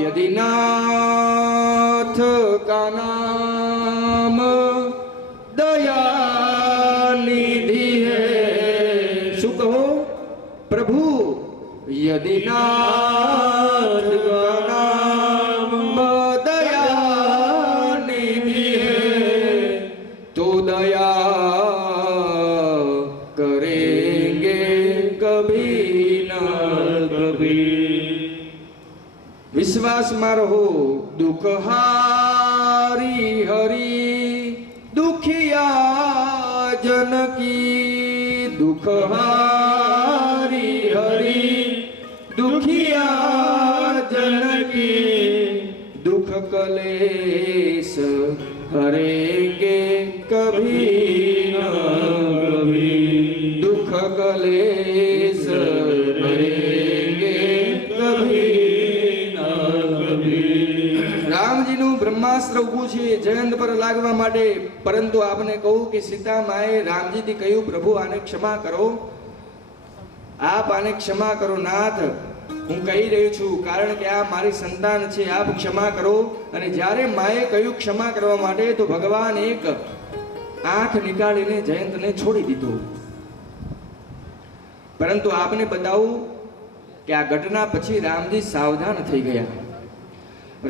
यदि नाथ का नाम दया निधि है। શું કહો? પ્રભુ यदि नाथ का नाम दया निधि है तो दया करेंगे कभी न कभी। વિશ્વાસમાં રહો દુઃખ હારી હરી દુખિયા જનકી દુઃખ હારી હરી દુખિયા જનકી દુઃખ કલેશ હરેંગે કભી ન કભી દુઃખ કલેશ હરેંગે કભી ન કભી। રામજીનું બ્રહ્માસ્ત્ર ઊભું છે જયંત પર લાગવા માટે, પરંતુ આપને કહું કે સીતા માએ રામજીથી કહ્યું પ્રભુ આને ક્ષમા કરો, આપ આને ક્ષમા કરો નાથ, હું કહી રહ્યો છું કારણ કે આ મારી સંતાન છે, આપ ક્ષમા કરો। અને જ્યારે માએ કહ્યું ક્ષમા કરવા માટે તો ભગવાન એક આંખ નીકાળીને જયંતને છોડી દીધો। પરંતુ આપને બતાવું કે આ ઘટના પછી રામજી સાવધાન થઈ ગયા।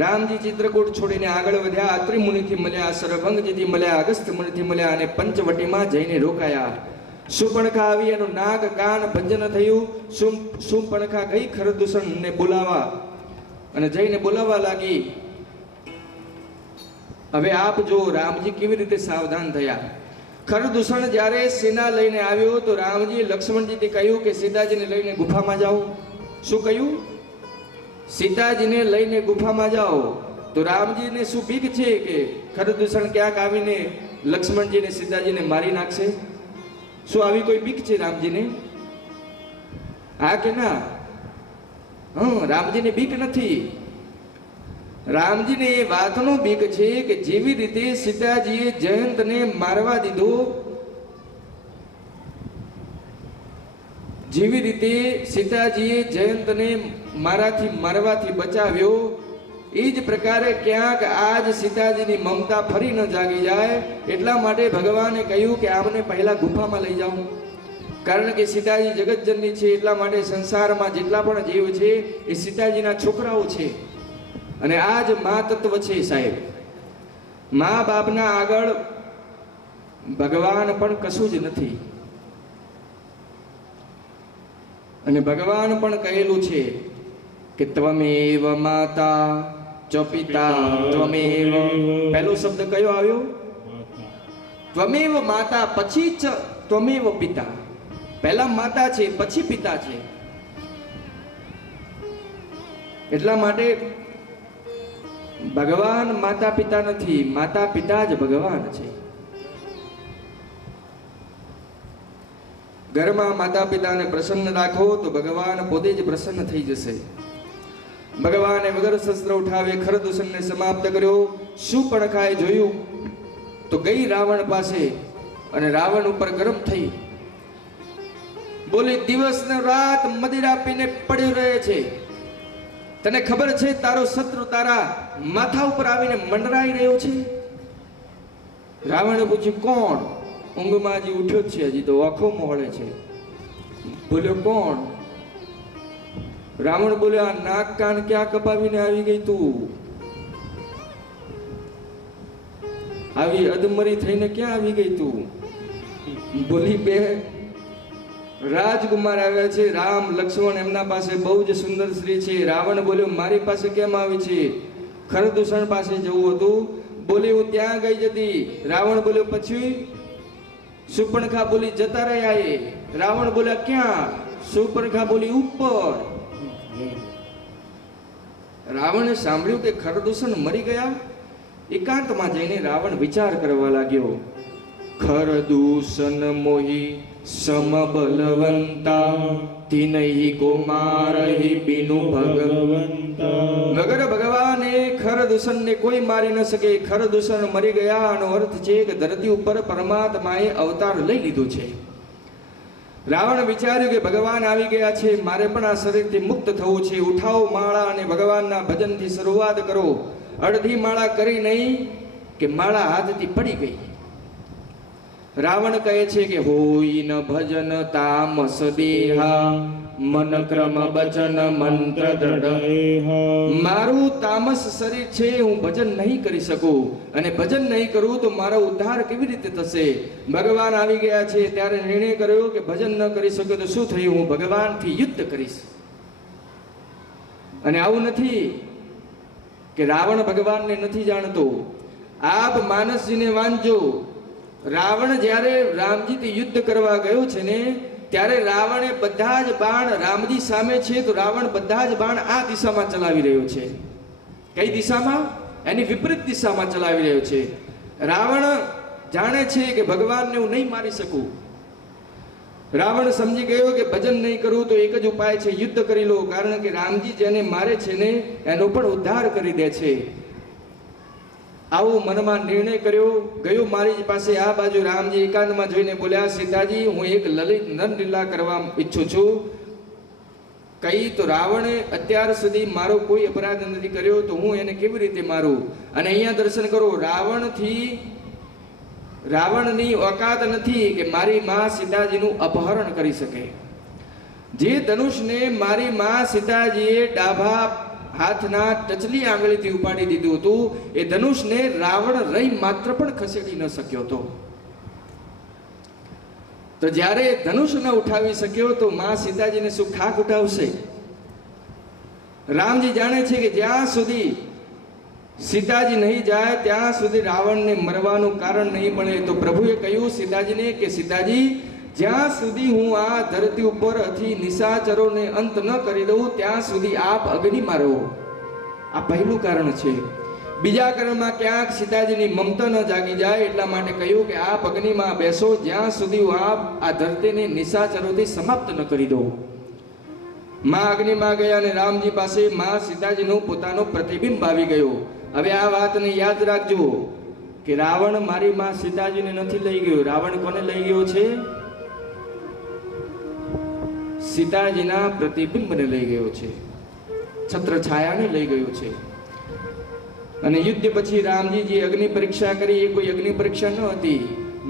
રામજી ચિત્રકૂટ છોડીને આગળ વધ્યા, અત્રિ મુનિથી મળ્યા, સરભંગજીથી મળ્યા, અગસ્ત્ય મુનિથી મળ્યા અને પંચવટીમાં જઈને રોકાયા। સુપર્ણખા આવી, એનું નાક કાન ભંજન થયું। સુપર્ણખા ગઈ ખરદૂષણને બોલાવા અને જઈને બોલાવા લાગી। હવે આપ જો રામજી કેવી રીતે સાવધાન થયા। ખરદૂષણ જ્યારે સેના લઈને આવ્યો તો રામજીએ લક્ષ્મણજીથી કહ્યું કે સીતાજીને લઈને ગુફામાં જાઓ। શું કહ્યું? સીતાજીને લઈને ગુફામાં જાઓ। તો રામજીને શું બીક છે કે ખરદૂષણ ક્યાંક આવીને લક્ષ્મણજીને સીતાજીને મારી નાખશે? શું આવી કોઈ બીક છે રામજીને? હા કે ના? રામજીને બીક નથી। રામજીને એ વાતનો બીક છે કે જેવી રીતે સીતાજીએ જયંતને મારવા દીધો, જેવી રીતે સીતાજીએ જયંતને મારવાથી બચાવ્યો, એ જ પ્રકારે ક્યાંક આજ સીતાજીની મમતા ફરી ન જાગી જાય એટલા માટે ભગવાને કહ્યું કે આમને પહેલા ગુફામાં લઈ જાઓ। કારણ કે સીતાજી જગતજનની છે, એટલા માટે સંસારમાં જેટલા પણ જીવ છે એ સીતાજીના છોકરાઓ છે અને આ જ મા તત્વ છે સાહેબ। મા બાપના આગળ ભગવાન પણ કશું જ નથી। અને ભગવાન પણ કહેલું છે કે ત્વમેવ માતા ચ પિતા ત્વમેવ। પહેલો શબ્દ કયો આવ્યો? ત્વમેવ માતા, પછી ચ ત્વમેવ પિતા। પહેલા માતા છે પછી પિતા છે। એટલા માટે ભગવાન માતા પિતા નથી, માતા પિતા જ ભગવાન છે। ઘરમાં માતા પિતાને પ્રસન્ન રાખો તો ભગવાન પોતે જ પ્રસન્ન થઈ જશે। ભગવાને વગર શસ્ત્ર ઉઠાવે ખરદૂષણને સમાપ્ત કર્યો। સુપર્ણખાએ જોયું તો ગઈ રાવણ પાસે અને રાવણ ઉપર ગરમ થઈ બોલી, દિવસ ને રાત મદિરા પીને પડ્યો રહે છે, તને ખબર છે તારો શત્રુ તારા માથા ઉપર આવીને મંડરાઈ રહ્યો છે? રાવણે પૂછ્યું કોણ? ઊંઘમાં હજી ઉઠ્યો જ છે, હજી તો આંખો મોહળે છે। બોલ્યો કોણ? રાવણ બોલ્યો આ નાક કાન ક્યાં કપાવીને આવી ગઈ તું? આવી અધમરી થઈને ક્યાં આવી ગઈ તું? બોલી બે રાજકુમાર આવ્યા છે, રામ લક્ષ્મણ એમના પાસે બહુ જ સુંદર સ્ત્રી છે। રાવણ બોલ્યો મારી પાસે કેમ આવી છે? ખરદૂષણ પાસે જવું હતું। બોલી હું ત્યાં ગઈ જતી। રાવણ બોલ્યો પછી? સુપર્ણખા બોલી જતા રહ્યા એ। રાવણ બોલ્યા ક્યાં? સુપર્ણખા બોલી ઉપર। રાવણે સાંભળ્યું કે ખરદૂષણ મરી ગયા। એકાંતમાં જઈને રાવણ વિચાર કરવા લાગ્યો, ખરદૂષણ મોહી સમબલવંતા તિનહિ કુમારહિ બિનુ ભગવંતા। વગર ભગવાને ખરદૂષણને કોઈ મારી ન શકે। ખરદૂષણ મરી ગયા આનો અર્થ છે કે ધરતી ઉપર પરમાત્માએ અવતાર લઈ લીધો છે। રાવણ વિચાર્યું કે ભગવાન આવી ગયા છે, મારે પણ આ શરીરથી મુક્ત થવું છે. ઉઠાવો માળા અને ભગવાનના ભજનથી શરૂઆત કરો. અડધી માળા કરી નહીં કે માળા હાથથી પડી ગઈ. રાવણ કહે છે કે હોય ન ભજન તામસ દેહા મન ક્રમ વચન મંત્ર દ્રઢ. મારું તામસ શરીર છે, હું ભજન નહીં કરી શકું, અને ભજન નહીં કરું તો મારો ઉદ્ધાર કેવી રીતે થશે? ભગવાન આવી ગયા છે ત્યારે નિર્ણય કર્યો કે ભજન ન કરી શક્યો તો શું થયું, હું ભગવાનથી યુદ્ધ કરીશ. અને આવું નથી કે રાવણ ભગવાનને નથી જાણતો. આપ માનસજીને વાંચજો. રાવણ જ્યારે રામજીથી યુદ્ધ કરવા ગયો છે ને, ત્યારે રાવણે બધા જ બાણ રામજી સામે છે તો રાવણ બધા જ બાણ આ દિશામાં ચલાવી રહ્યો છે. કઈ દિશામાં? એની વિપરીત દિશામાં ચલાવી રહ્યો છે. રાવણ જાણે છે કે ભગવાનને હું નહીં મારી શકું. રાવણ સમજી ગયો કે ભજન નહીં કરું તો એક જ ઉપાય છે, યુદ્ધ કરી લો. કારણ કે રામજી જેને મારે છે ને એનો પણ ઉદ્ધાર કરી દે છે. આવો મનમાં નિર્ણય કર્યો. ગયો મારી પાસે. આ બાજુ રામજી એકાંતમાં જોઈને બોલ્યા, સીતાજી હું એક લલિત નરલીલા કરવા ઈચ્છું છું. કઈ તો રાવણે અત્યાર સુધી મારો કોઈ અપરાધ નથી કર્યો, તો હું એને કેવી રીતે મારું? અને અહીંયા દર્શન કરો, રાવણની ઓકાત નથી કે મારી માં સીતાજીનું અપહરણ કરી શકે. જે ધનુષને મારી માં સીતાજીએ ડાભા હાથના ટચલી આંગળીથી ઉપાડી દીધું હતું, એ ધનુષને રાવણ રહી માત્ર પણ ખસેડી ન શક્યો હતો. તો જ્યારે ધનુષ ન ઉઠાવી શક્યો તો માં સીતાજીને શું ખાક ઉઠાવશે? રામજી જાણે છે કે જ્યાં સુધી સીતાજી નહીં જાય ત્યાં સુધી રાવણને મરવાનું કારણ નહીં બને. તો પ્રભુએ કહ્યું સીતાજીને કે સીતાજી, જ્યાં સુધી હું આ ધરતી ઉપરથી નિશાચરોને અંત ન કરી દઉં ત્યાં સુધી આપ અગ્નિમાં રહો. આ પહેલું કારણ છે. બીજા કારણમાં ક્યાંક સીતાજીની મમતા ન જાગી જાય એટલા માટે કહ્યું કે આપ અગ્નિમાં બેસો જ્યાં સુધી હું આ ધરતીને નિશાચરોથી સમાપ્ત ન કરી દઉં. માં અગ્નિમાં ગયા અને રામજી પાસે માં સીતાજીનું પોતાનો પ્રતિબિંબ આવી ગયો. હવે આ વાતને યાદ રાખજો કે રાવણ મારી માં સીતાજીને નથી લઈ ગયો. રાવણ કોને લઈ ગયો છે? સીતાજીના પ્રતિબિંબને લઈ ગયો છે, છત્ર છાયાને લઈ ગયો છે. અને યુદ્ધ પછી રામજી જે અગ્નિ પરીક્ષા કરી એ કોઈ અગ્નિ પરીક્ષા ન હતી.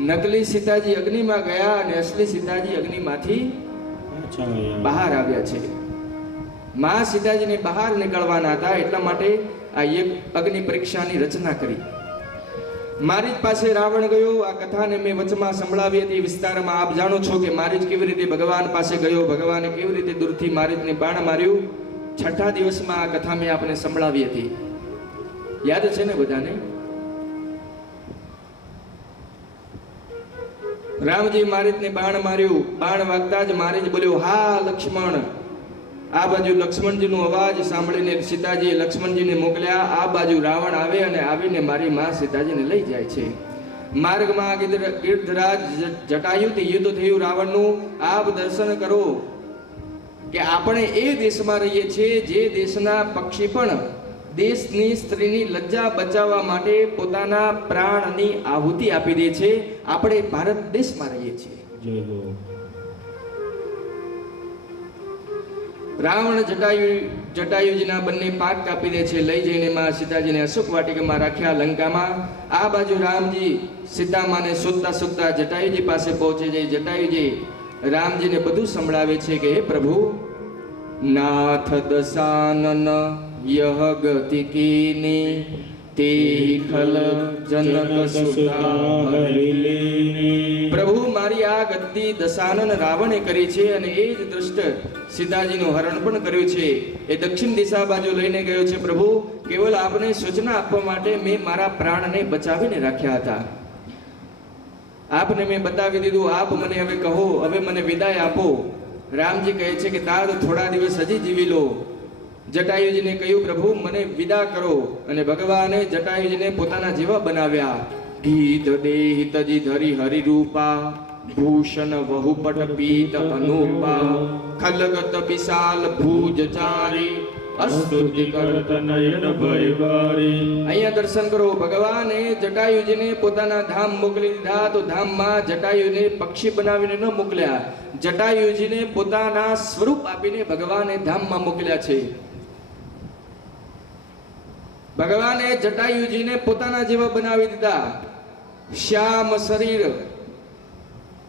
નકલી સીતાજી અગ્નિમાં ગયા અને અસલી સીતાજી અગ્નિમાંથી બહાર આવ્યા છે. માં સીતાજીને બહાર નીકળવાના હતા એટલા માટે આ એક અગ્નિ પરીક્ષાની રચના કરી. મારી પાસે રાવણ ગયો. આ કથાને મેં વચમાં સંભળાવી હતી વિસ્તારમાં. આપ જાણો છો કે મારીજ કેવી રીતે ભગવાન પાસે ગયો, ભગવાને કેવી રીતે દૂરથી મારીજને બાણ માર્યું. છઠ્ઠા દિવસમાં આ કથા મેં આપને સંભળાવી હતી. યાદ છે ને બધાને? રામજી મારીજને બાણ માર્યું. બાણ વાગતા જ મારીજ બોલ્યો, હા લક્ષ્મણ. આ બાજુ લક્ષ્મણજીનો અવાજ સાંભળીને સીતાજીએ લક્ષ્મણજીને મોકલ્યા. આ બાજુ રાવણ આવે અને આવીને મારી માં સીતાજીને લઈ જાય છે. માર્ગમાં ગિરધરાજ જટાયુથી યુદ્ધ થયું રાવણનું. આપ દર્શન કરો કે આપણે એ દેશમાં રહીએ છીએ જે દેશના પક્ષી પણ દેશની સ્ત્રીની લજ્જા બચાવવા માટે પોતાના પ્રાણની આહુતિ આપી દે છે. આપણે ભારત દેશમાં રહીએ છીએ. રાવણ જટાયુજીના બંને પાક કાપી દે છે. લઈ જઈને માં સીતાજીને અશોક વાટિકામાં રાખ્યા લંકામાં. આ બાજુ રામજી સીતામાને શોધતા શોધતા જટાયુજી પાસે પહોંચે છે. જટાયુજી રામજીને બધું સંભળાવે છે કે હે પ્રભુ, નાથ દશાનન યહ ગતિ કીની તે ખલ જનક સુતા હરિલીની. પ્રભુ, મારી આ ગતિ દશાનન રાવણે કરી છે અને એ જ દૃષ્ટ સીતાજીનું હરણ પણ કર્યું છે. એ દક્ષિણ દિશા બાજુ લઈને ગયો છે. પ્રભુ, કેવલ આપને સૂચના આપવા માટે મેં મારા પ્રાણને બચાવીને રાખ્યા હતા. આપને મેં બતાવી દીધું. આપ મને હવે કહો, હવે મને વિદાય આપો. રામજી કહે છે કે તાર થોડા દિવસ હજી જીવી લો. જટાયુજીને કહ્યું, પ્રભુ મને વિદા કરો. અને ભગવાને જટાયુજીને પોતાના જેવા બનાવ્યા. ગીત દેહિત જી ધરી હરિ રૂપા, ભૂષણ વહુપટ પીત અનુપા, ખલગત વિશાલ ભુજ ચારી, સ્તુતિ કરત નયન ભયવારી. અહીંયા દર્શન કરો. ભગવાને જટાયુજીને પોતાના ધામ મોકલી દીધા, તો ધામમાં જટાયુને પક્ષી બનાવીને ન મોકલ્યા, જટાયુજીને પોતાના સ્વરૂપ આપીને ભગવાને ધામમાં મોકલ્યા છે. ભગવાને જટાયુજીને પોતાના જેવા બનાવી દીધા. શ્યામ શરીર,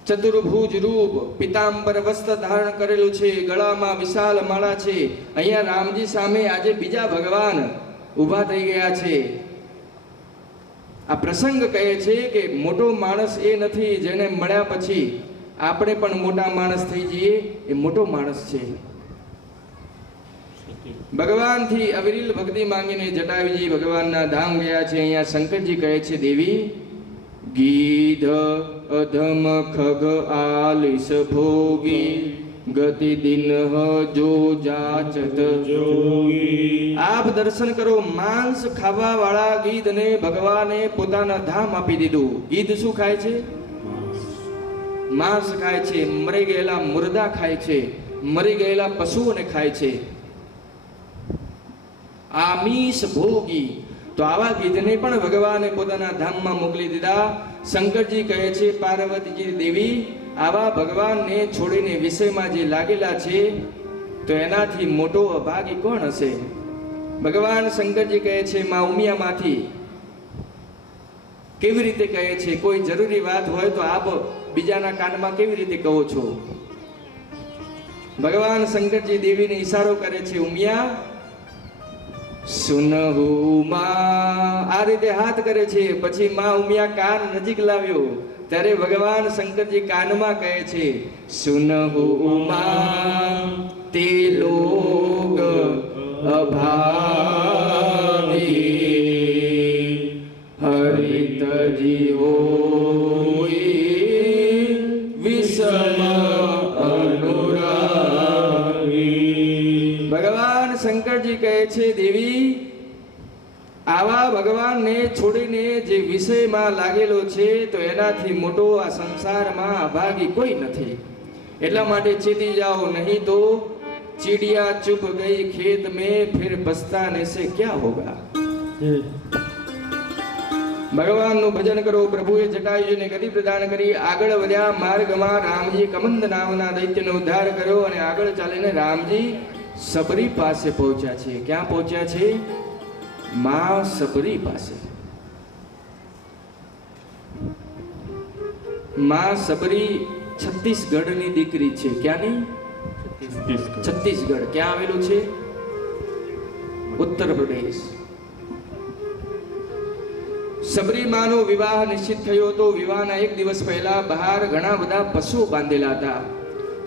ચતુર્ભુજ રૂપ, પિતાંબર વસ્ત્ર ધારણ કરેલું છે, ગળામાં વિશાળ માળા છે. અહીંયા રામજી સામે આજે બીજા ભગવાન ઊભા થઈ ગયા છે. આ પ્રસંગ કહે છે કે મોટો માણસ એ નથી જેને મળ્યા પછી આપણે પણ મોટા માણસ થઈ જઈએ, એ મોટો માણસ છે. ભગવાનથી અવિરલ ભક્તિ માંગીને જટાયુજી ભગવાનના ધામ ગયા છે. અહીંયા શંકરજી કહે છે, દેવી ગીધ અધમ ખગ આલિસ ભોગી ગતિ દિન જો જાચત જોગી. આપ દર્શન કરો. માંસ ખાવા વાળા ગીધને ભગવાને પોતાના ધામ આપી દીધું. ગીધ શું ખાય છે? માંસ ખાય છે. મરી ગયેલા મુર્દા ખાય છે, મરી ગયેલા પશુઓને ખાય છે. આમીષ ભોગી. તો આવા ગીધને પણ ભગવાને પોતાના ધામમાં મોકલી દીધા. શંકરજી કહે છે, પાર્વતીજી દેવી, આવા ભગવાનને છોડીને વિષયમાં જે લાગેલા છે તો એનાથી મોટો અભાગી કોણ હશે? ભગવાન શંકરજી કહે છે, માં ઉમિયામાંથી. કેવી રીતે કહે છે? કોઈ જરૂરી વાત હોય તો આપ બીજાના કાનમાં કેવી રીતે કહો છો? ભગવાન શંકરજી દેવીને ઈશારો કરે છે, ઉમિયા સુનહુ માં. આ રીતે હાથ કરે છે. પછી માં ઉમિયા કાન નજીક લાવ્યો ત્યારે ભગવાન શંકરજી કાનમાં કહે છે, સુનહુ માં તે લોગ અભાગી હરિતજી હોય વિષમ અનુરાગી. ભગવાન શંકરજી કહે છે, દેવી, આવા ભગવાનને છોડીને જે વિષયમાં લાગેલો છે તો એનાથી મોટો આ સંસારમાં અભાગી કોઈ નથી. એટલા માટે ચેતી જાઓ, નહીં તો ચીડિયા ચુપ ગઈ ખેત મેં, ફિર પસ્તાને સે ક્યા હોગા. ભગવાનનું ભજન કરો. પ્રભુએ જટાયુજીને ગતિ પ્રદાન કરી. આગળ વધ્યા. માર્ગમાં રામજી કમંદ નામના દૈત્યનો ઉદ્ધાર કર્યો અને આગળ ચાલીને રામજી સબરી પાસે પહોંચ્યા છે. ક્યાં પહોંચ્યા છે? માં સબરી પાસે. માં સબરી છત્તીસગઢની દીકરી છે. ક્યાંની? છત્તીસગઢ. ક્યાં આવેલું છે? ઉત્તર પ્રદેશ. સબરી માનો વિવાહ નિશ્ચિત થયો હતો. વિવાહના એક દિવસ પહેલા બહાર ઘણા બધા પશુઓ બાંધેલા હતા.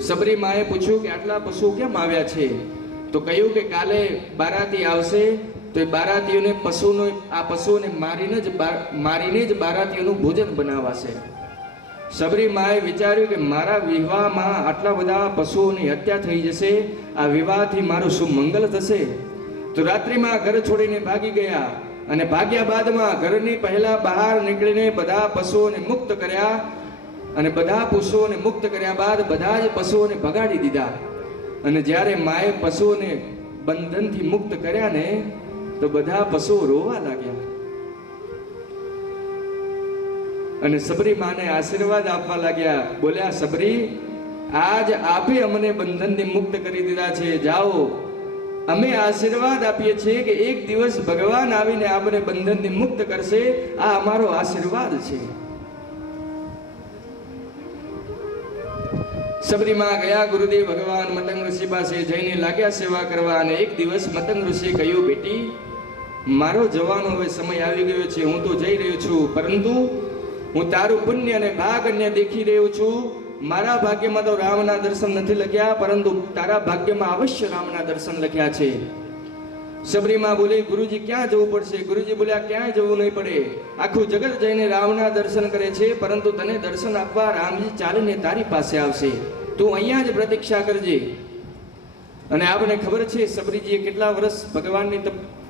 સબરી માએ પૂછ્યું કે આટલા પશુઓ કેમ આવ્યા છે? તો કહ્યું કે કાલે બારાતી આવશે તો એ બારાતીઓને પશુઓને મારીને જ બારાતીઓનું ભોજન બનાવાશે. સબરી માએ વિચાર્યું કે મારા વિવાહમાં આટલા બધા પશુઓની હત્યા થઈ જશે, આ વિવાહથી મારું શું મંગલ થશે? તો રાત્રિમાં ઘર છોડીને ભાગી ગયા અને ભાગ્યા બાદમાં ઘરની પહેલા બહાર નીકળીને બધા પશુઓને મુક્ત કર્યા અને બધા પશુઓને મુક્ત કર્યા બાદ બધા જ પશુઓને ભગાડી દીધા. અને જ્યારે માએ પશુઓને બંધનથી મુક્ત કર્યા ને તો બધા પશુઓ રોવા લાગ્યા અને સબરી માને આશીર્વાદ આપવા લાગ્યા. બોલ્યા, સબરી, આજ આપે અમને બંધનથી મુક્ત કરી દીધા છે. જાઓ, અમે આશીર્વાદ આપીએ છીએ કે એક દિવસ ભગવાન આવીને આપણે બંધનથી મુક્ત કરશે. આ અમારો આશીર્વાદ છે. સબરીમાં ગયા. ગુરુદેવ ભગવાન મતંગ ઋષિ પાસે જઈને લાગ્યા સેવા કરવા. અને એક દિવસ મતંગ ઋષિએ કહ્યું, બેટી, મારો જવાનો હવે સમય આવી ગયો છે. હું તો જઈ રહ્યો છું, પરંતુ હું તારું પુણ્ય અને ભાગ અન્ય દેખી રહ્યો છું. મારા ભાગ્યમાં તો રામના દર્શન નથી લખ્યા, પરંતુ તારા ભાગ્યમાં અવશ્ય રામના દર્શન લખ્યા છે. સબરીમાં બોલી, ગુરુજી ક્યાં જવું પડશે? ગુરુજી બોલ્યા, ક્યાંય જવું નહીં પડે. આખું જગત જઈને રામના દર્શન કરે છે, પરંતુ તને દર્શન આપવા રામજી ચાલીને તારી પાસે આવશે. તું અહીંયા જ પ્રતીક્ષા કરજે. અને આપણે ખબર છે સબરીજીએ કેટલા વર્ષ ભગવાનની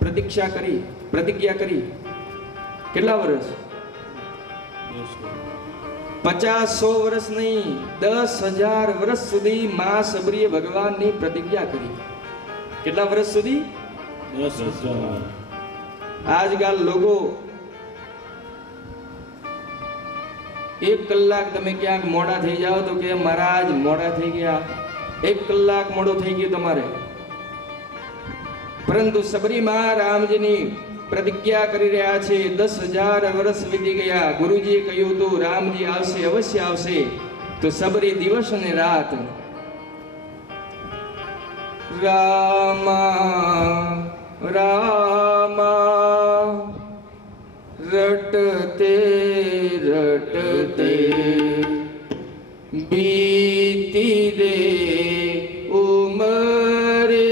પ્રતિજ્ઞા કરી? કેટલા વર્ષ? 50-100 વર્ષ નહીં, 10,000 વર્ષ સુધી માં સબરીએ ભગવાનની પ્રતિજ્ઞા કરી. કેટલા વર્ષ સુધી? 10,000 આજકાલ લોકો 1 કલાક તમે ક્યાંક મોડા થઈ જાઓ તો કે મહારાજ મોડા થઈ ગયા, 1 કલાક મોડો થઈ ગયો તમારે. પરંતુ સબરીમાં રામજીની પ્રતિજ્ઞા કરી રહ્યા છે. 10,000 વર્ષ વીતી ગયા. ગુરુજીએ કહ્યું હતું રામજી આવશે, અવશ્ય આવશે. તો સબરી દિવસ અને રાત રામા રામા રટતે રટતે બીતી રે ઉમરે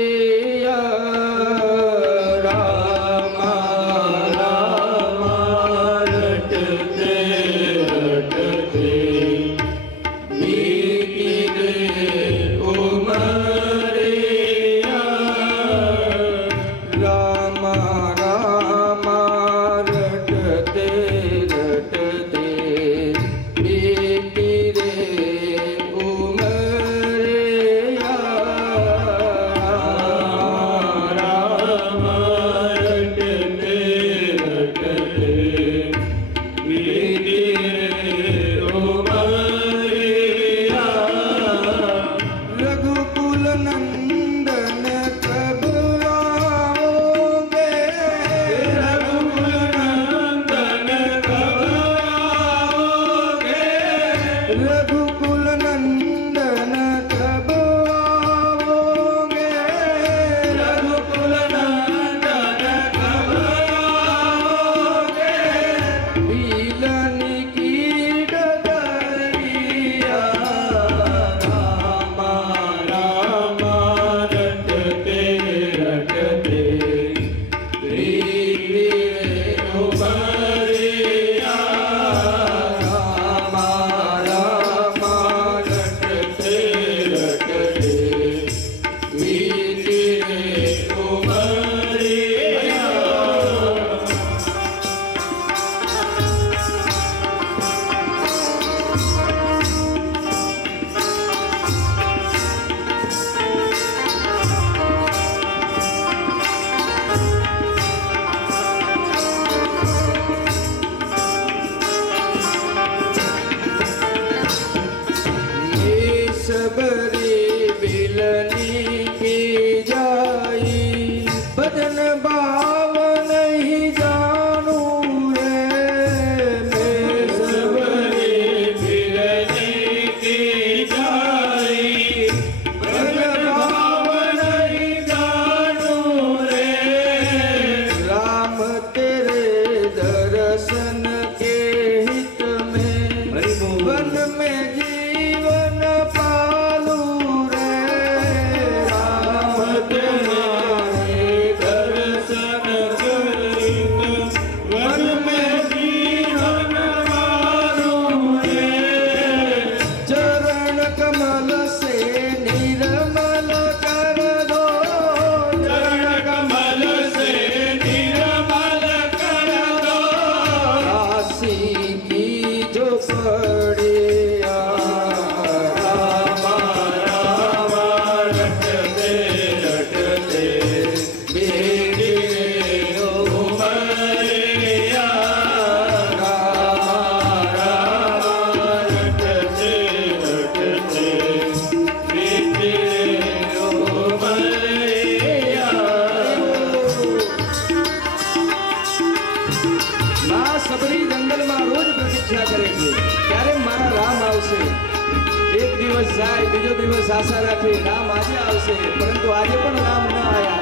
જાય બીજો દિવસ આશા રાખી રામ આજે આવશે, પરંતુ આજે પણ રામ ન આવ્યા.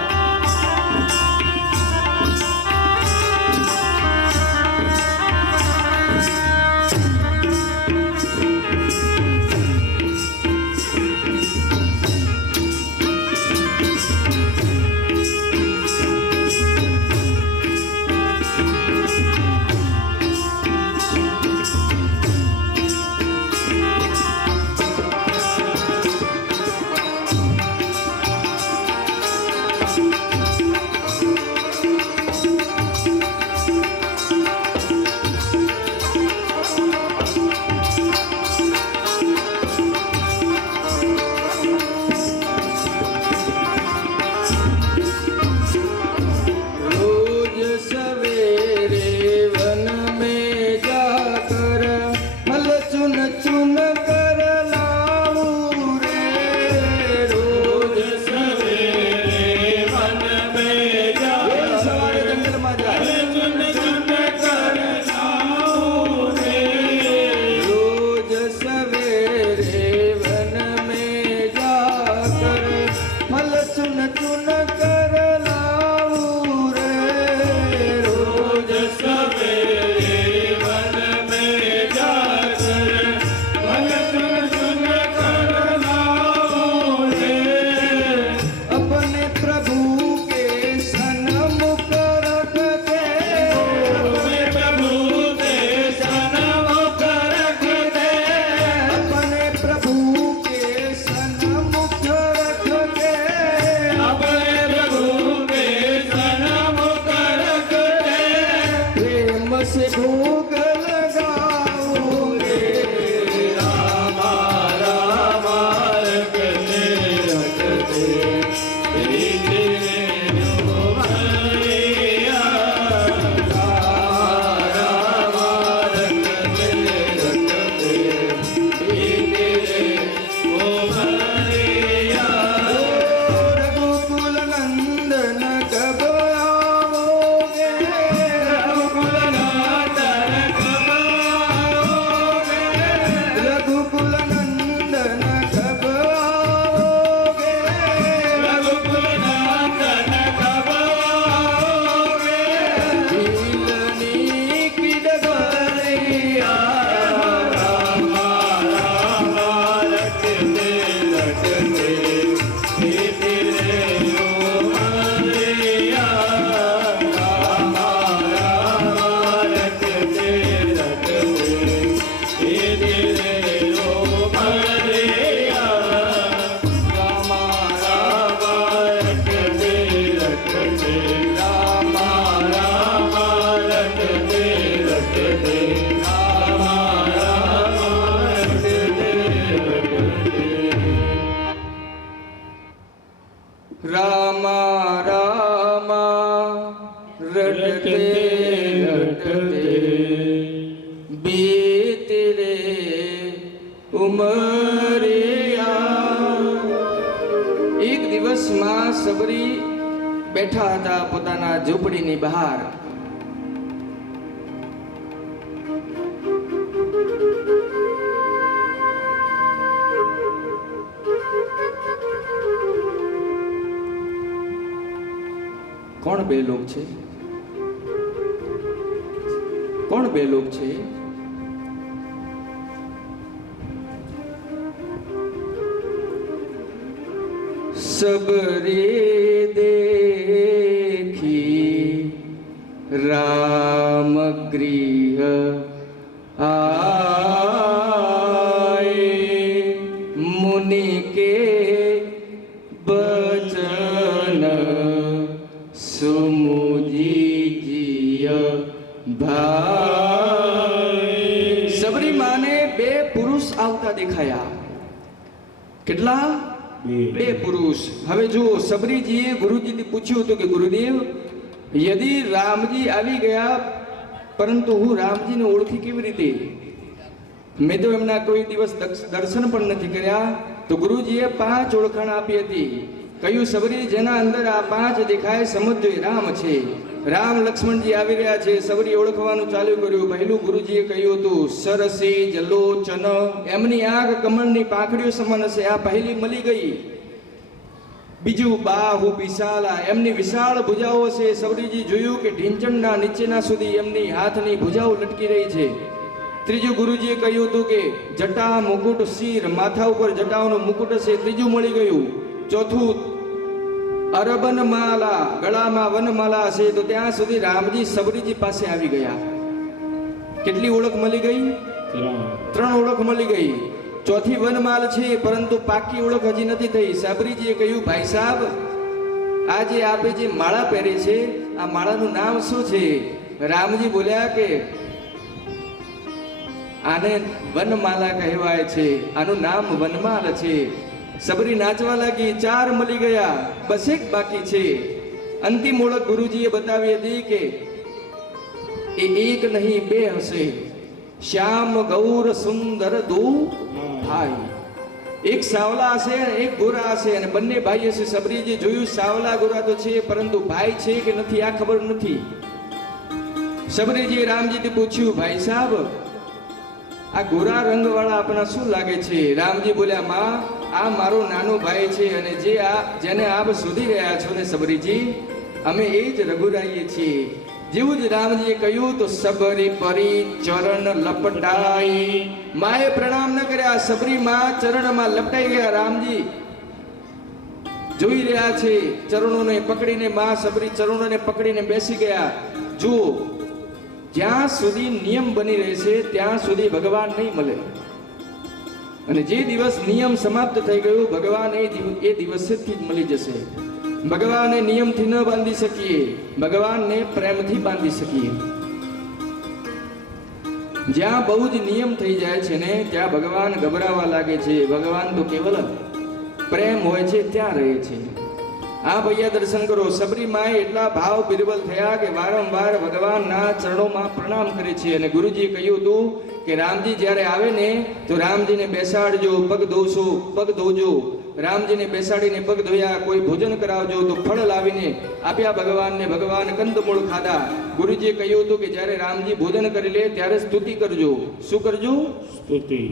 कैसे भोग लगाऊं रे रामा रामा रटते रटते प्रीति हरिया रामा रटते रटते प्रीति हरिया रघुकुल नंदन कब आओगे रघुकुल नंदन कब आओगे रघुकुल नंदन कब आओगे रघुकुल नंदन कब आओगे झीलनी की डगरिया रामा रामा रटते रटते प्रीति हरिया रामा रामा रटते रटते प्रीति हरिया रामा रामा रटते रटते रामा रामा रटते रटते रामा रामा रटते रटते रामा रामा रटते रटते बीत रे ઉમરિયા એક દિવસમાં સબરી બેઠા હતા પોતાના ઝૂંપડીની બહાર કોણ બે લોક છે કોણ બે લોક છે सबरे देखी राम गृह आए मुनि के बचन सुमुझी जिय भाई सबरी माने बे पुरुष आवता देखाया કેટલા બે પુરુષ હવે જુઓ સબરીજીએ ગુરુજીથી પૂછ્યું હતું કે ગુરુદેવ યદિ રામજી આવી ગયા પરંતુ હું રામજીને ઓળખી કેવી રીતે મેં તો એમના કોઈ દિવસ દર્શન પણ નથી કર્યા તો ગુરુજીએ 5 ઓળખાણ આપી હતી કહ્યું સબરી જેના અંદર આ 5 દેખાય સમજજો એ રામ છે રામ લક્ષ્મણજી આવી રહ્યા છે સબરી ઓળખવાનું ચાલુ કર્યું પહેલું ગુરુજીએ કહ્યું હતું સરસી જલોચન એમની આંખ કમળની પાંખડીઓ સમાન હશે આ પહેલી મળી ગઈ બીજું બાહુ વિશાલા એમની વિશાળ ભુજાઓ છે સબરીજી જોયું કે ઢીંચણના નીચેના સુધી એમની હાથની ભુજાઓ લટકી રહી છે ત્રીજું ગુરુજીએ કહ્યું હતું કે જટા મુકુટ શિર માથા ઉપર જટાઓનું મુકુટ છે ત્રીજું મળી ગયું ચોથું અરબન માલા ગળામાં વનમાલા છે તો ત્યાં સુધી રામજી સબરીજી પાસે આવી ગયા કેટલી ઓળખ મળી ગઈ 3 ઓળખ મળી ગઈ ચોથી વનમાલ છે પરંતુ પાકી ઓળખ હજી નથી થઈ સબરીજીએ કહ્યું ભાઈ સાહેબ આ જે આપે જે માળા પહેરે છે આ માળાનું નામ શું છે રામજી બોલ્યા કે આને વનમાલા કહેવાય છે આનું નામ વનમાલ છે સબરી નાચવા લાગી 4 મળી ગયા બસ એક બાકી છે અંતિમ ઓળખ ગુરુજીએ બતાવી હતી કે એ એક નહીં બે હશે શ્યામ ગૌર સુંદર દો ભાઈ એક સાવલા હશે એક ગોરા હશે અને બંને ભાઈ હશે સબરીજી જોયું સાવલા ગોરા તો છે પરંતુ ભાઈ છે કે નથી આ ખબર નથી સબરીજીએ રામજીથી પૂછ્યું ભાઈ સાહેબ આ ગોરા રંગવાળા આપણા શું લાગે છે રામજી બોલ્યા માં આ મારો નાનો ભાઈ છે અને જેને આપ શોધી રહ્યા છો ને સબરીજી અમે એ જ રઘુરાઈએ છીએ જેવું જ રામજીએ કહ્યું તો સબરી પરી ચરણ લપટાઈ માએ પ્રણામ ન કર્યા સબરી માં ચરણમાં લપટાઈ ગયા રામજી જોઈ રહ્યા છે ચરણોને પકડીને માં સબરી ચરણોને પકડીને બેસી ગયા જુઓ જ્યાં સુધી નિયમ બની રહેશે ત્યાં સુધી ભગવાન નહીં મળે અને જે દિવસ નિયમ સમાપ્ત થઈ ગયો ભગવાન એ દિવસેથી જ મળી જશે ભગવાનને નિયમથી ન બાંધી શકીએ ભગવાનને પ્રેમથી બાંધી શકીએ જ્યાં બહુ જ નિયમ થઈ જાય છે ને ત્યાં ભગવાન ગભરાવા લાગે છે. ભગવાન તો કેવલ પ્રેમ હોય છે ત્યાં રહે છે. આ ભૈયા દર્શન કરો. સબરીમાએ એટલા ભાવ બિરબલ થયા કે વારંવાર ભગવાનના ચરણોમાં પ્રણામ કરે છે. અને ગુરુજીએ કહ્યું હતું કે રામજી જ્યારે આવે ને તો રામજીને બેસાડજો, પગ ધોજો. રામજીને બેસાડીને પગ ધોયા. કોઈ ભોજન કરાવજો તો ફળ લાવીને આપ્યા ભગવાનને. ભગવાન કંદમૂળ ખાધા. ગુરુજીએ કહ્યું હતું કે જ્યારે રામજી ભોજન કરી લે ત્યારે સ્તુતિ કરજો. શું કરજો? સ્તુતિ.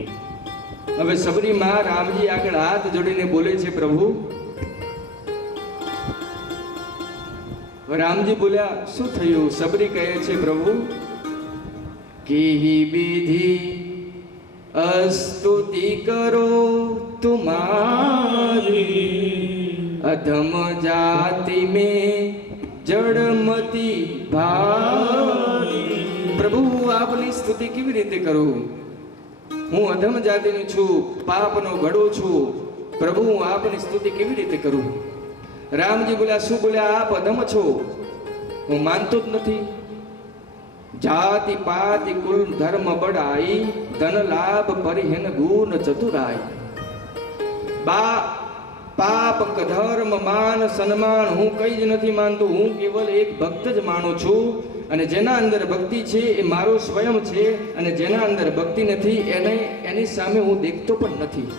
હવે સબરીમાં રામજી આગળ હાથ જોડીને બોલે છે, પ્રભુ. રામજી બોલ્યા, શું થયું? સબરી કહે છે, પ્રભુ કેહી વિધિ અસ્તુતિ કરો તુમારી, અધમ જાતિ में જડમતી ભારી. પ્રભુ આપની સ્તુતિ કેવી રીતે કરું? હું અધમ જાતિનો છું, પાપનો ઘડો છું. પ્રભુ હું આપની સ્તુતિ કેવી રીતે કરું? રામજી બોલ્યા, શું બોલ્યા? આપ અધમ છો? હું માનતો જ નથી. જાતિ પાતિ કુલ ધર્મ બડાઈ, ધન લાભ પરિહેન ગુણ ચતુરાઈ. પાપ ધર્મ માન સન્માન હું કઈ જ નથી માનતો. હું કેવલ એક ભક્ત જ માનું છું. અને જેના અંદર ભક્તિ છે એ મારો સ્વયં છે, અને જેના અંદર ભક્તિ નથી એની સામે હું દેખતો પણ નથી.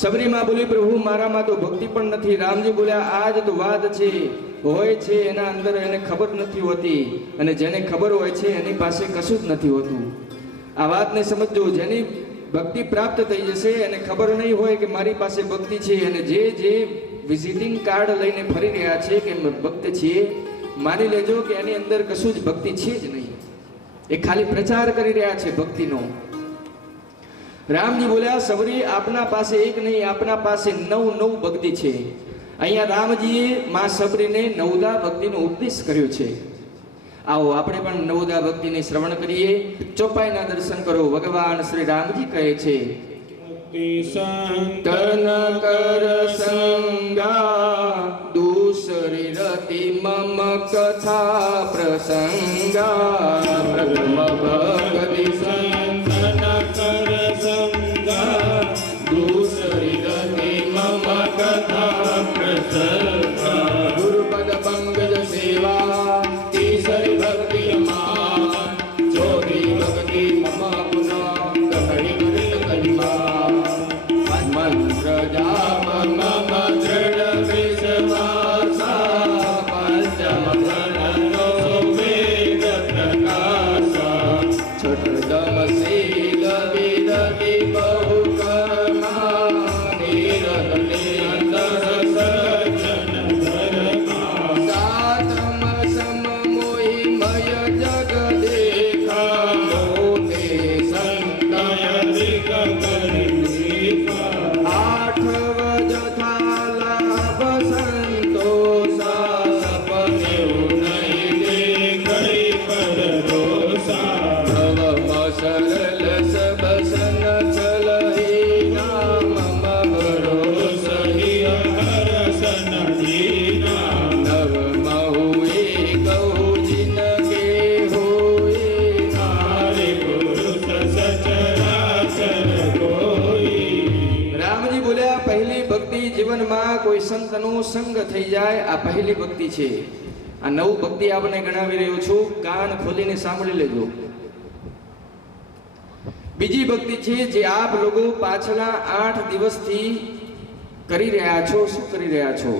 સબરીમાં બોલી, પ્રભુ મારામાં તો ભક્તિ પણ નથી. રામજી બોલ્યા, આ જ તો વાત છે. હોય છે એના અંદર એને ખબર નથી હોતી, અને જેને ખબર હોય છે એની પાસે કશું જ નથી હોતું. આ વાતને સમજો. જેની ભક્તિ પ્રાપ્ત થઈ જશે એને ખબર નહીં હોય કે મારી પાસે ભક્તિ છે. અને જે વિઝિટિંગ કાર્ડ લઈને ફરી રહ્યા છે કે ભક્ત છીએ, માની લેજો કે એની અંદર કશું જ ભક્તિ છે જ નહીં. એ ખાલી પ્રચાર કરી રહ્યા છે ભક્તિનો. રામજી બોલ્યા, સબરી આપના પાસે એક નહીં, આપના પાસે 9 ભક્તિ છે. અહીંયા રામજીએ માં સબરીને 9દા ભક્તિનો ઉપદેશ કર્યો છે. આવો આપણે પણ 9દા ભક્તિને શ્રવણ કરીએ. ચોપાઈના દર્શન કરો. ભગવાન શ્રી રામજી કહે છે, તન કર સંગા દૂસરી રતિ મમ કથા પ્રસંગા, પ્રથમ ભક્તિ તન કર સંગા દૂસરી રતિ મમ કથા પ્રસંગા, ગુરુપદ પંકજ સેવા તીસરી ભક્તિ અમા, ચોથી ભક્તિ મમ પુનઃ કહી કહિમા, મંત્ર જાપ મમ દ્રઢ વિશ્વાસા, પંચમ ધનનો વેદ પ્રકાશા, છઠદમ શીલ વિદતિ બહુ કર્મા, નિરત અંતર સજ્જન ધર્મા, સાતમ સમ મોહિમય જગ દેખા, મોતે સંતયધિક પરિણીતા, આઠવ જથા લાભ સંતોષા, સપને નહીં દેખાઈ પરદોષા, ભવ સરલ સબ સન ચલહીના, મમ ભરોસહિ હરસન દીના, નવ મહુએ કહું જિન કે હોએ, નારી પુરુષ સચરાચર કોઈ, રામજી બોલ્યા, પહેલી ભક્તિ જીવનમાં કોઈ સંતનો સંગ થઈ જાય, આ પહેલી ભક્તિ છે. આ 9 ભક્તિ આપણે ગણાવી રહ્યો છું. કાન ખોલીને સાંભળી લેજો. બીજી ભક્તિ છે જે આપ લોકો પાછલા 8 દિવસથી કરી રહ્યા છો. શું કરી રહ્યા છો?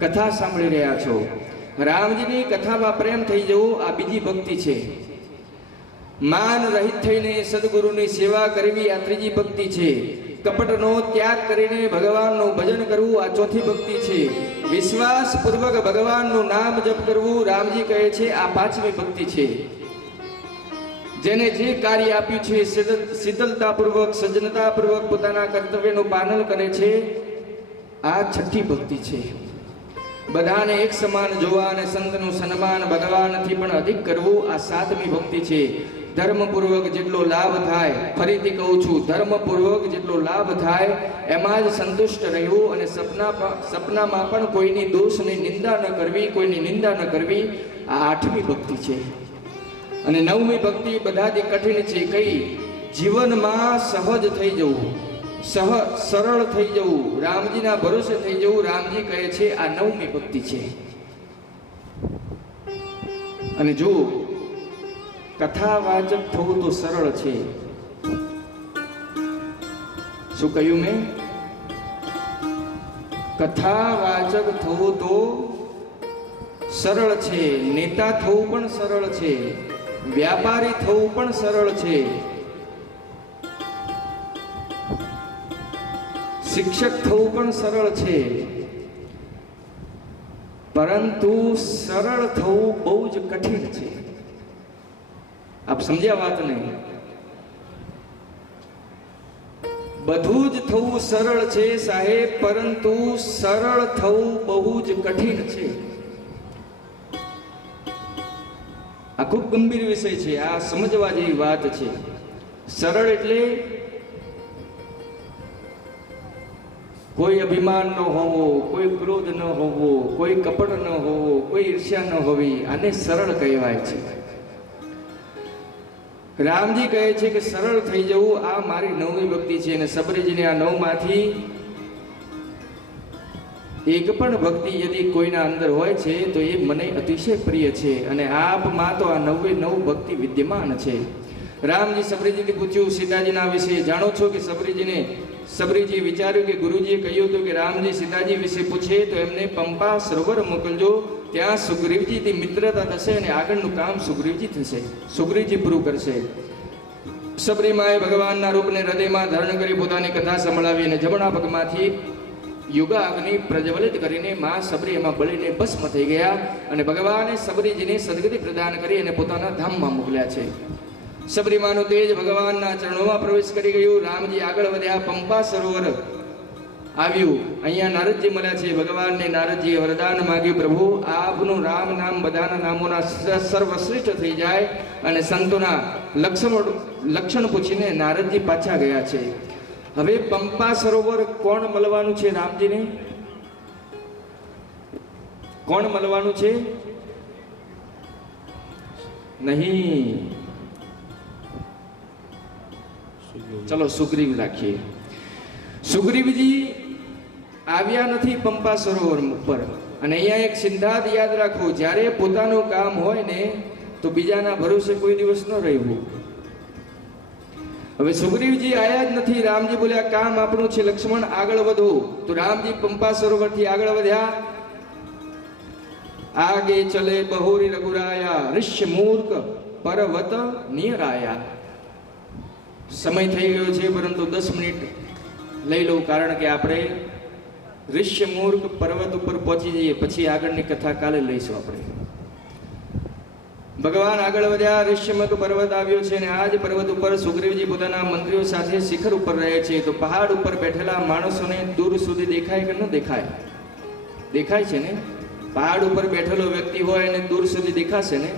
કથા સાંભળી રહ્યા છો. રામજીની કથામાં પ્રેમ થઈ જવું, આ બીજી ભક્તિ છે. માન રહિત થઈને સદગુરુની સેવા કરવી, આ ત્રીજી ભક્તિ છે. કપટનો ત્યાગ કરીને ભગવાનનું ભજન કરવું, આ ચોથી ભક્તિ છે. વિશ્વાસ પૂર્વક ભગવાનનું નામ જપ કરવું, રામજી કહે છે, આ પાંચમી ભક્તિ છે. જેને જે કાર્ય આપ્યું છે શીતલતાપૂર્વક સજ્જનતાપૂર્વક પોતાના કર્તવ્યનું પાલન કરે છે, આ છઠ્ઠી ભક્તિ છે. બધાને એક સમાન જોવા અને સંતનું સન્માન ભગવાનથી પણ અધિક કરવું, આ સાતમી ભક્તિ છે. ધર્મપૂર્વક જેટલો લાભ થાય, ફરીથી કહું છું, ધર્મપૂર્વક જેટલો લાભ થાય એમાં જ સંતુષ્ટ રહેવું, અને સપનામાં પણ કોઈની દોષની નિંદા ન કરવી, કોઈની નિંદા ન કરવી, આ આઠમી ભક્તિ છે. અને નવમી ભક્તિ બધાથી કઠિન છે. કઈ? જીવનમાં સહજ થઈ જવું, સરળ થઈ જવું, રામજીના ભરોસે થઈ જવું. રામજી કહે છે આ નવમી ભક્તિ છે. અને જો કથાવાચક થવું તો સરળ છે. શું કહ્યું મેં? કથાવાચક થવું તો સરળ છે, નેતા થવું પણ સરળ છે, વ્યાપારી થવું પણ સરળ છે, શિક્ષક થવું પણ સરળ છે, પરંતુ સરળ થવું બહુ જ કઠિન છે. આપ સમજ્યા વાત નહીં? બધું જ થવું સરળ છે સાહેબ, પરંતુ સરળ થવું બહુ જ કઠિન છે. આ ખૂબ ગંભીર વિષય છે. આ સમજવા જેવી વાત છે. સરળ એટલે કોઈ અભિમાન ન હોવો, કોઈ ક્રોધ ન હોવો, કોઈ કપટ ન હોવો, કોઈ ઈર્ષ્યા ન હોવી, આને સરળ કહેવાય છે. રામજી કહે છે કે સરળ થઈ જવું આ મારી નવમી ભક્તિ છે. અને સબરીજીને આ નવમાંથી એક પણ ભક્તિ યદિ કોઈના અંદર હોય છે તો એ મને અતિશય પ્રિય છે. અને આપમાં તો આ નવે નવ ભક્તિ વિદ્યમાન છે. રામજી સબરીજીને પૂછ્યું સીતાજીના વિશે જાણો છો? કે સબરીજી વિચાર્યું કે ગુરુજીએ કહ્યું હતું કે રામજી સીતાજી વિશે પૂછે તો એમને પંપા સરોવર મોકલજો, ત્યાં સુગ્રીવજીથી મિત્રતા થશે અને આગળનું કામ સુગ્રીવજી થશે, સુગ્રીવજી પૂરું કરશે. સબરીમાએ ભગવાનના રૂપને હૃદયમાં ધારણ કરી પોતાની કથા સંભળાવી અને જમણા પગમાંથી યુગા અગ્નિ પ્રજ્વલિત કરીને માં સબરી એમાં બળીને ભસ્મ થઈ ગયા. અને ભગવાને સબરીજીને સદગતિ પ્રદાન કરી અને પોતાના ધામમાં મોકલ્યા છે. સબરીમાનું તેજ ભગવાનના ચરણોમાં પ્રવેશ કરી ગયું. રામજી આગળ વધ્યા, પંપા સરોવર આવ્યું. અહીંયા નારદજી મળ્યા છે. ભગવાનને નારદજીએ વરદાન માંગ્યું, પ્રભુ આપનું રામ નામ બધાના નામોના સર્વશ્રેષ્ઠ થઈ જાય. અને સંતોના લક્ષણ પૂછીને નારદજી પાછા ગયા છે. હવે પંપા સરોવર કોણ મળવાનું છે? રામજીને કોણ મળવાનું છે? નહીં, ચલો સુગ્રીવ રાખીએ. સુગ્રીવજી આવ્યા નથી પંપા સરોવર ઉપર. અને અહીંયા એક સિદ્ધાંત યાદ રાખો, જ્યારે પોતાનું કામ હોય ને તો બીજાના ભરોસે કોઈ દિવસ ન રહેવું. હવે સુગ્રીવજી આયા જ નથી. રામજી બોલ્યા કામ આપણું છે, લક્ષ્મણ આગળ વધો. તો રામજી પંપા સરોવરથી આગળ વધ્યા. આગે ચલે બહોરી રઘુરાયા, ઋષ્ય મૂર્ખ પર્વત નિયરાયા. સમય થઈ ગયો છે, પરંતુ 10 મિનિટ લઈ લઉં, કારણ કે આપણે ઋષ્ય મૂર્ખ પર્વત ઉપર પહોંચી જઈએ, પછી આગળની કથા કાલે લઈશું આપણે. ભગવાન આગળ વધ્યા, ઋષ્યમુખ પર્વત આવ્યો છે. અને આ જ પર્વત ઉપર સુગ્રીવજી પોતાના મંત્રીઓ સાથે શિખર ઉપર રહે છે. તો પહાડ ઉપર બેઠેલા માણસોને દૂર સુધી દેખાય કે ન દેખાય? દેખાય છે ને? પહાડ ઉપર બેઠેલો વ્યક્તિ હોય અને દૂર સુધી દેખાશે ને?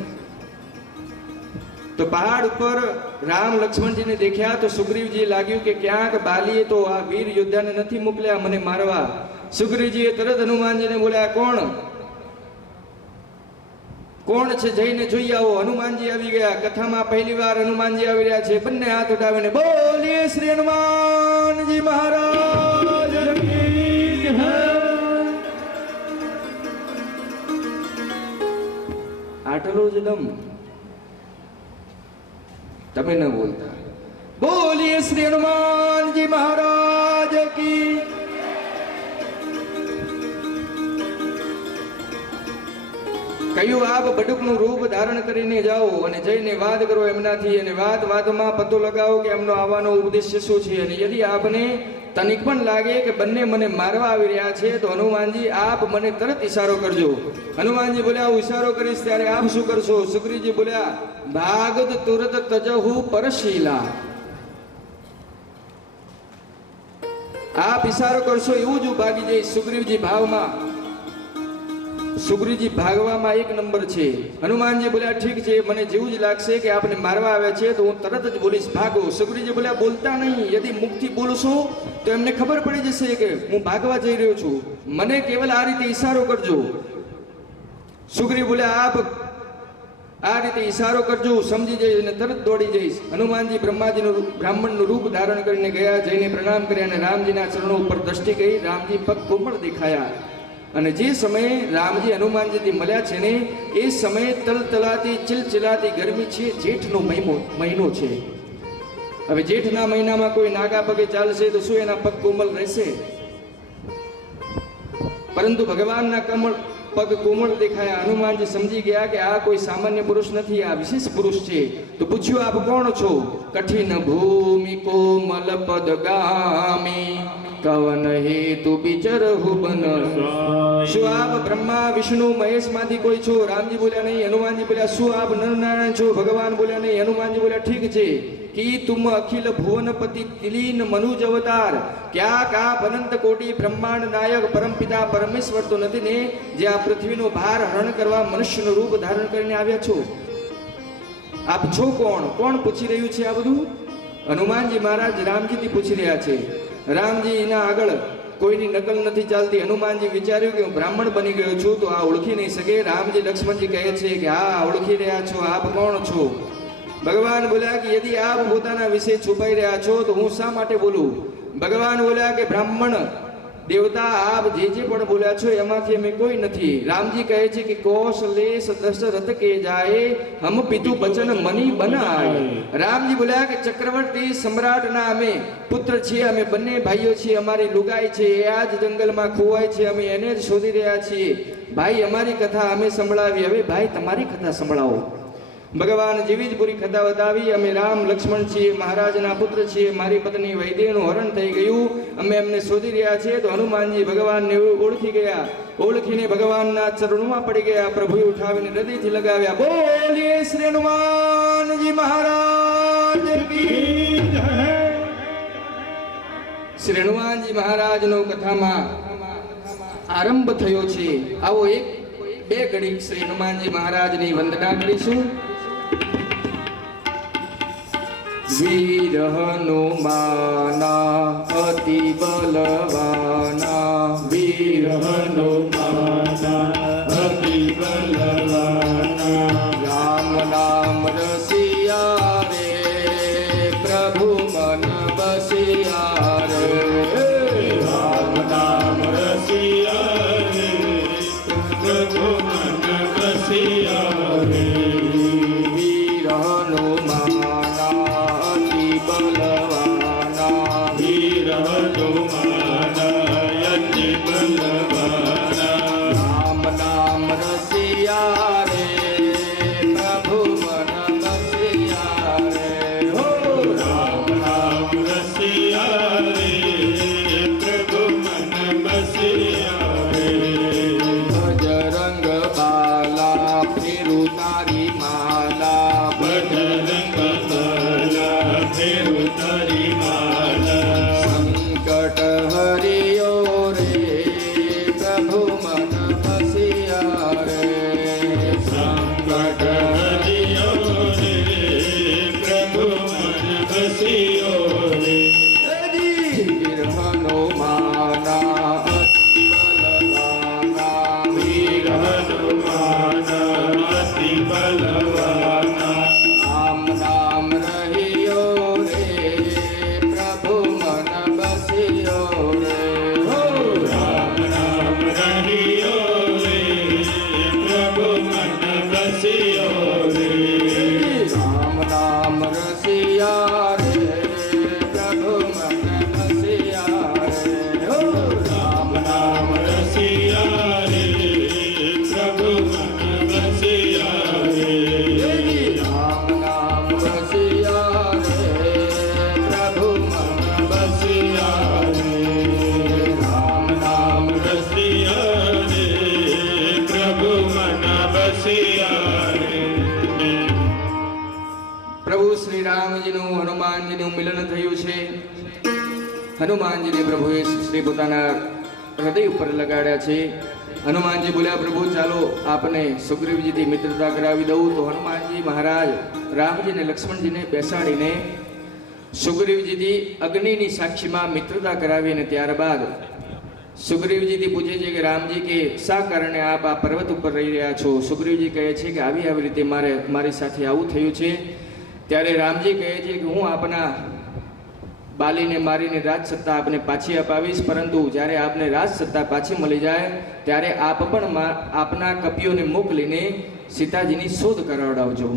તો પહાડ ઉપર રામ લક્ષ્મણજીને દેખ્યા તો સુગ્રીવજી લાગ્યું કે ક્યાંક બાલીએ તો આ વીર યોદ્ધાને નથી મોકલ્યા મને મારવા. સુગ્રીવજીએ તરત હનુમાનજીને બોલ્યા, કોણ છે? જઈને જોઈ આવો. હનુમાનજી આવી ગયા. કથામાં પહેલી વાર હનુમાનજી આવી રહ્યા છે. બંને હાથ ઉઠાવીને બોલીએ શ્રી હનુમાનજી મહારાજ કી જય. આટલો જ દમ, તમે ન બોલતા. બોલીએ શ્રી હનુમાનજી મહારાજ કી. કહ્યું આપ બડુકનું રૂપ ધારણ કરીને જાઓ અને જઈને વાત કરો એમનાથી. અને વાતમાં પતો લગાવો કે એમનો આવવાનો ઉદ્દેશ્ય શું છે. અને યદિ આપને તનિક પણ લાગે કે બંને મને મારવા આવી રહ્યા છે તો હનુમાનજી આપ મને તરત ઈશારો કરજો. હનુમાનજી બોલ્યા હું ઈશારો કરીશ ત્યારે આપ શું કરશો? સુગ્રીવજી બોલ્યા ભાગત તુરત તજહુ પરશીલા. આપ ઈશારો કરશો એવું જ હું ભાગી જઈશ. સુગ્રીવજી ભાગવામાં એક નંબર છે. હનુમાનજી બોલ્યા ઠીક છે, મને જેવું જ લાગશે કે આપને મારવા આવે છે તો હું તરત જ બોલીશ ભાગો. સુગ્રીવજી બોલ્યા બોલતા નહીં, યદિ મુખથી બોલશો તો એમને ખબર પડી જશે કે હું ભાગવા જઈ રહ્યો છું. મને કેવલ આ રીતે ઈશારો કરજો. સુગ્રીવ બોલ્યા આપ આ રીતે ઈશારો કરજો, સમજી જઈશ અને તરત દોડી જઈશ. હનુમાનજી બ્રાહ્મણનું રૂપ ધારણ કરીને ગયા, જઈને પ્રણામ કર્યા અને રામજીના ચરણો ઉપર દ્રષ્ટિ કરી. રામજી પગ કોમળ દેખાયા. અને જે સમયે રામજી હનુમાનજીથી મળ્યા છે ને એ સમયે તલતલાતી ચિલચિલાતી ગરમી છે, જેઠનો મહિનો છે. હવે જેઠના મહિનામાં કોઈ નાગા પગે ચાલશે તો શું એના પગ કોમળ રહેશે? પરંતુ ભગવાનના પગ કોમળ દેખાયા. હનુમાનજી સમજી ગયા કે આ કોઈ સામાન્ય પુરુષ નથી, આ વિશેષ પુરુષ છે. તો પૂછ્યું, આપ કોણ છો? કઠિન ભૂમિ કોમલ પદ ગામી કવન હેતુ બિચરહુ બન. શું આપ બ્રહ્મા વિષ્ણુ મહેશ માંથી કોઈ છો? રામજી બોલ્યા નહીં. હનુમાનજી બોલ્યા, શું આપ નરનારાયણ છો? ભગવાન બોલ્યા નહીં. હનુમાનજી બોલ્યા, ઠીક છે. કી તુમ અખિલ ભુવનપતિ તિલીન મનુજ અવતાર. ક્યાંક આપ અનંત કોટી બ્રહ્માંડ નાયક પરમપિતા પરમેશ્વર તો નથી ને, જે આ પૃથ્વીનો ભાર હરણ કરવા મનુષ્યનું રૂપ ધારણ કરીને આવ્યા છો? આપ છો કોણ? કોણ પૂછી રહ્યું છે આ બધું? હનુમાનજી મહારાજ રામજીથી પૂછી રહ્યા છે. રામજી એના આગળ કોઈની નકલ નથી ચાલતી. હનુમાનજી વિચાર્યું કે હું બ્રાહ્મણ બની ગયો છું તો આ ઓળખી નહીં શકે. રામજી લક્ષ્મણજી કહે છે કે હા, ઓળખી રહ્યા છો. આપ કોણ છો? ભગવાન બોલ્યા કે યદિ આપ પોતાના વિશે છુપાઈ રહ્યા છો તો હું શા માટે બોલું? ભગવાન બોલ્યા કે બ્રાહ્મણ દેવતા આપ જે પણ બોલ્યા છો એમાંથી અમે કોઈ નથી. રામજી કહે છે કે કૌશલેશ દશરથ કે જાય હમ પિતુ બચન મની બનાય. રામજી બોલ્યા કે ચક્રવર્તી સમ્રાટના અમે પુત્ર છીએ, અમે બંને ભાઈઓ છીએ, અમારી લુગાઈ છે એ આ જ જંગલમાં ખોવાય છે, અમે એને જ શોધી રહ્યા છીએ. ભાઈ અમારી કથા અમે સંભળાવી, હવે ભાઈ તમારી કથા સંભળાવો. ભગવાન જેવી જ પૂરી કથા બતાવી. અમે રામ લક્ષ્મણ છીએ, મહારાજના પુત્ર છીએ, મારી પત્ની વૈદેહીનું હરણ થઈ ગયું, અમે એમને શોધી રહ્યા છીએ. તો હનુમાનજી ભગવાનને ઓળખી ગયા. ઓળખીને ભગવાનના ચરણોમાં પડી ગયા. પ્રભુએ ઉઠાવીને હૃદયથી લગાવ્યા. બોલીએ શ્રી હનુમાનજી મહારાજ કી જય. શ્રી હનુમાનજી મહારાજનો કથામાં આરંભ થયો છે. આવો બે ઘડી શ્રી હનુમાનજી મહારાજની વંદના કરીશું. વીર હનુમાના અતિ બલવાના, વીર હનુમાના અતિ બલવાના. રામ નામ રસિયા રે પ્રભુ મન બસિયા રે. રામ નામ રસિયા રે પ્રભુ મન બસિયા રે. વીર હનુમાના અતિ બલવાના, વીર હનુમાના અતિ બલવાના. રામ નામ રસિયા રે પ્રભુ મન બસિયા રે. હો રામ નામ રસિયા રે પ્રભુ મન બસિયા રે. બજરંગ બાલા ફેરુ તારી માલા, બજરંગ બાલા ફેરુ તારી માલા. સંકટ હરિયો રે પ્રભુ મન બસિયા રે. સંકટ હરિયો રે પ્રભુ મન બસિયો રે. વીર હનુમાના અતિ બલવાના, વીર હનુમાના અતિ બલવાના. રામ નામ રહિયો રે પ્રભુ મન બસિયો રે. હો રામ નામ રહિયો રે પ્રભુ મન બસિયો રે. રામ નામ રસિયા રે પ્રભુ મન બસિયા રે. હો રામ નામ રસિયા રે પ્રભુ મન બસિયા રે. રામ નામ રસિયા રે પ્રભુ મન બસિયા રે. રામ નામ રસિયા રે પ્રભુ મન બસિયા રે. પ્રભુ શ્રી રામજીનું હનુમાનજીનું મિલન થયું છે. હનુમાનજીને પ્રભુએ શ્રી પોતાના હૃદય ઉપર લગાડ્યા છે. હનુમાનજી બોલ્યા, પ્રભુ ચાલો આપને સુગ્રીવજીથી મિત્રતા કરાવી દઉં. તો હનુમાનજી મહારાજ રામજીને લક્ષ્મણજીને બેસાડીને સુગ્રીવજીથી અગ્નિની સાક્ષીમાં મિત્રતા કરાવી અને ત્યારબાદ સુગ્રીવજીથી પૂછે છે કે રામજી કે શા કારણે આપ આ પર્વત ઉપર રહી રહ્યા છો? સુગ્રીવજી કહે છે કે આવી રીતે મારી સાથે આવું થયું છે. ત્યારે રામજી કહે છે કે હું આપના બાલીને મારીને રાજસત્તા આપને પાછી અપાવીશ, પરંતુ જ્યારે આપને રાજસત્તા પાછી મળી જાય ત્યારે આપ પણ આપના કપીઓને મોકલીને સીતાજીની શોધ કરાવડાવજો.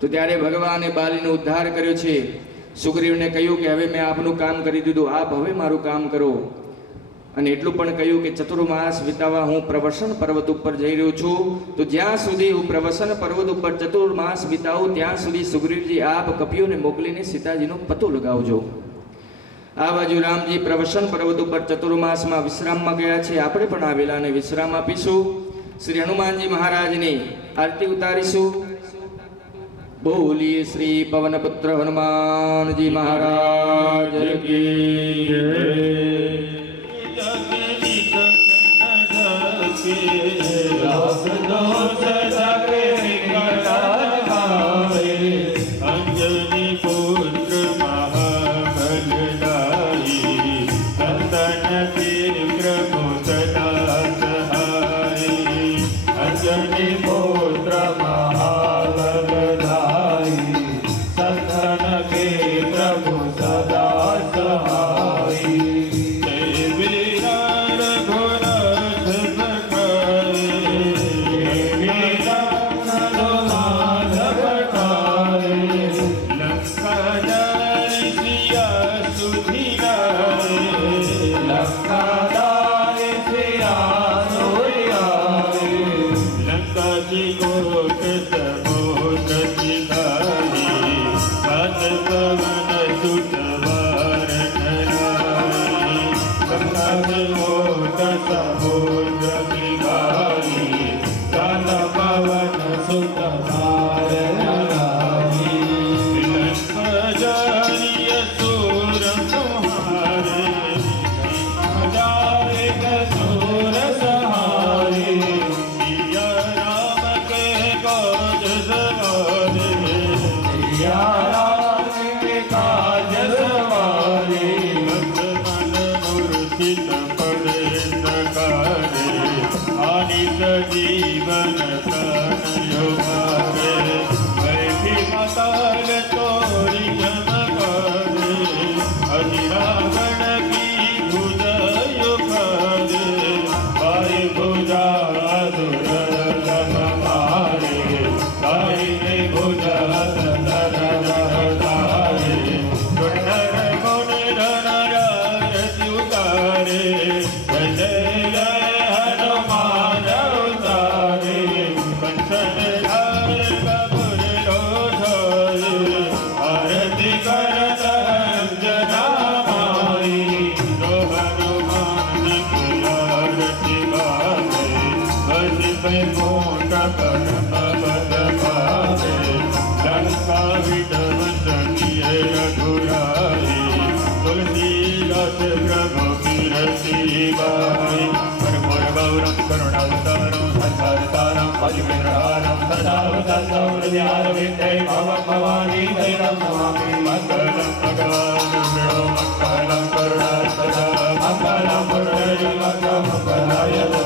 તો ત્યારે ભગવાને બાલીનો ઉદ્ધાર કર્યો છે. સુગ્રીવને કહ્યું કે હવે મેં આપનું કામ કરી દીધું, આપ હવે મારું કામ કરો. અને એટલું પણ કહ્યું કે ચતુર્માસ વિતાવવા હું પ્રવસન પર્વત ઉપર જઈ રહ્યો છું. તો જ્યાં સુધી હું પ્રવસન પર્વત ઉપર ચતુર્માસ વિતાવું ત્યાં સુધી સુગ્રીવજી આપ કપીઓને મોકલીને સીતાજીનો પતો લગાવજો. આ બાજુ રામજી પ્રવસન પર્વત ઉપર ચતુર્માસમાં વિશ્રામમાં ગયા છે. આપણે પણ આ વેલાને વિશ્રામ આપીશું. શ્રી હનુમાનજી મહારાજની આરતી ઉતારીશું. બોલીએ શ્રી પવનપુત્ર હનુમાનજી મહારાજ કી જય. અંજની પુત્ર મહાબલદાયી સંતન પ્રભુ સદા સહાય. અંજની પુત્ર મહાબલદાયી સંતન કે પ્રભુ સદા સહાય. જીવન માતાલ તોરી જમકારે અધિરાવણ કી ભુજયો કરે ભાઈ ભુજા દુર્લભ મારે ભાઈ ભુજા તારે ગુણર ગુણ રણરાજ ઉતારે જય જય હનુમાન ઉતારે કંચન આરતી કરત અંજનામાઈ હનુમાન આરતી ગાવે હરિ મોટ પરમ પદ પાવે લંકા વિધવસનીય રઘુરાઈ તુલસીદાસ પ્રભુ કીર્તિ બાઈ પરમોર ગૌરમ કરુણાવતારમ સંસારતારમ પરિમેન્દ્રહારમ સદા વદનૌર્યારવિંદે ભવં ભવાની દૈવં નમામિ મંગલં ભગવાન વિષ્ણુ મંગલં કરુણાસદા મંગલં પુરુષોત્તમ મંગલાય